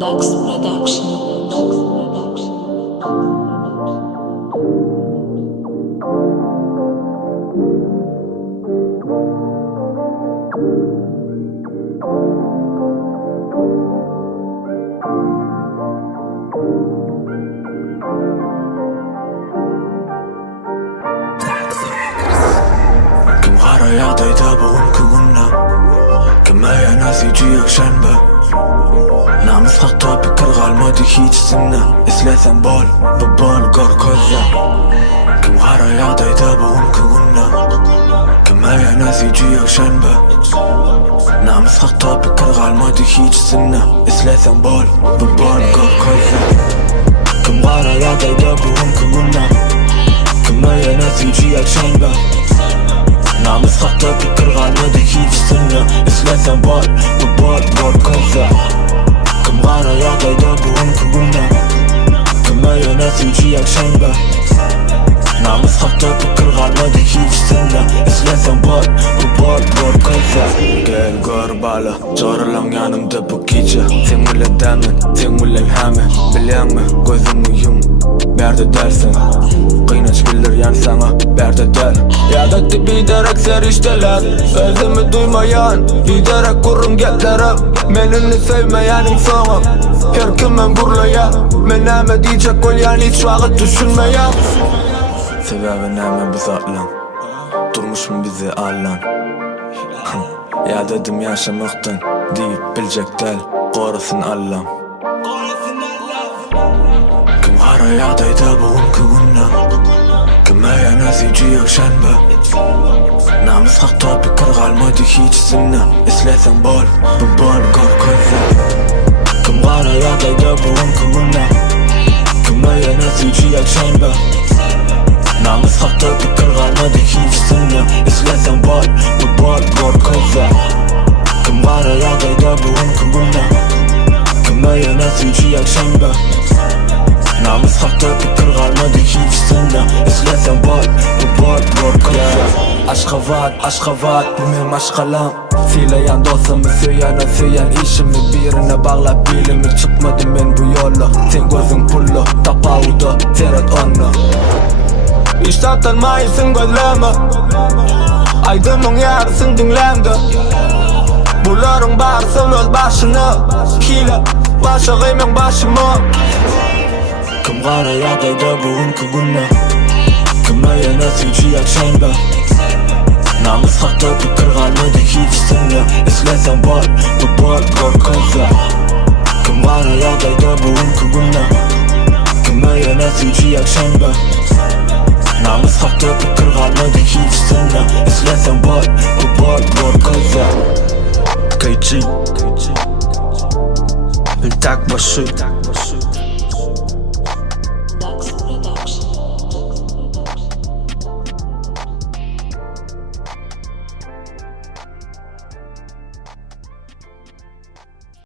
Dax Production. Kim qara yağdayda bugünkü günna Kimaya nasıcıyık şenbe Namus haqta pikir qalmadı hiç sinna İslesen bol, bu bol gör közle Kim qara yağdayda bugünkü günna Kimaya nasıcıyık şenbe Namus haqta pikir qalmadı hiç sinna İslesen bol, bu bol gör közle Kim qara yağdayda bugünkü günna Kimaya nasıcıyık şenbe Namus haqta pikir qalmadı hiç sinna İslesen bol, bu bol gör közle Kim qara yağdayda bugünkü günna Kimaya nasıcıyık şenbe Namus haqta pikir qalmadı hiç sinna İslesen bol, bu bol gör közle Gel gör bala, çoralan yanımda bu gece Sen öyle demin, sen öyle hemi Bilen mi, gözümü yum, berde dersin Kıynaç gelir yan sana, berde der Yadatti biderek serişteler Özümü duymayan, giderek kurum getlerim Menini sevmeyenin soğuk Her kimim gurlaya Meneme diyecek olyan hiç vakit düşünmeyen Sebebi neme biz atlan Durmuş mu bizi allan Ya dedim yaşamaktan deyip bilecek del Korusun Allah'ım Kim qara yağdayda bugünkü günna Kimaya nasıcıyık şenbe Namus haqta pikir qalmadı hiç sinna İslesen bol, bu bol gör közle Kim qara yağdayda bugünkü günna Kimaya nasıcıyık şenbe Namus haqta pikir qalmadı hiç sinna İslesen bol, bu bol gör közle Kim qara yağdayda bugünkü günna Kimaya nasıcıyık şenbe Namus haqta pikir qalmadı hiç sinna İslesen bol, bu bol gör közle Aşkavat, bu benim aşkalam Sileyen dostumı söyleyen işimi birine bağla bilimi Çıkmadım ben bu yolla Sen gözün pullu, tapauda seyret onu İşte tanmayısın gözleme Aydımın yarısın dinlendi Buların bağırsın öz başını Hile, başa kıymen başımı Kim qara yağdayda bugünkü günna Kimaya nasıcıyık şenbe Namus haqta pikir qalmadı hiç sinna İslesen bol, bu bol gör közle Kim qara yağdayda bugünkü günna Kimaya nasıcıyık şenbe Namus haqta pikir qalmadı hiç sinna İslesen bol, bu bol gör közle KG Tak başı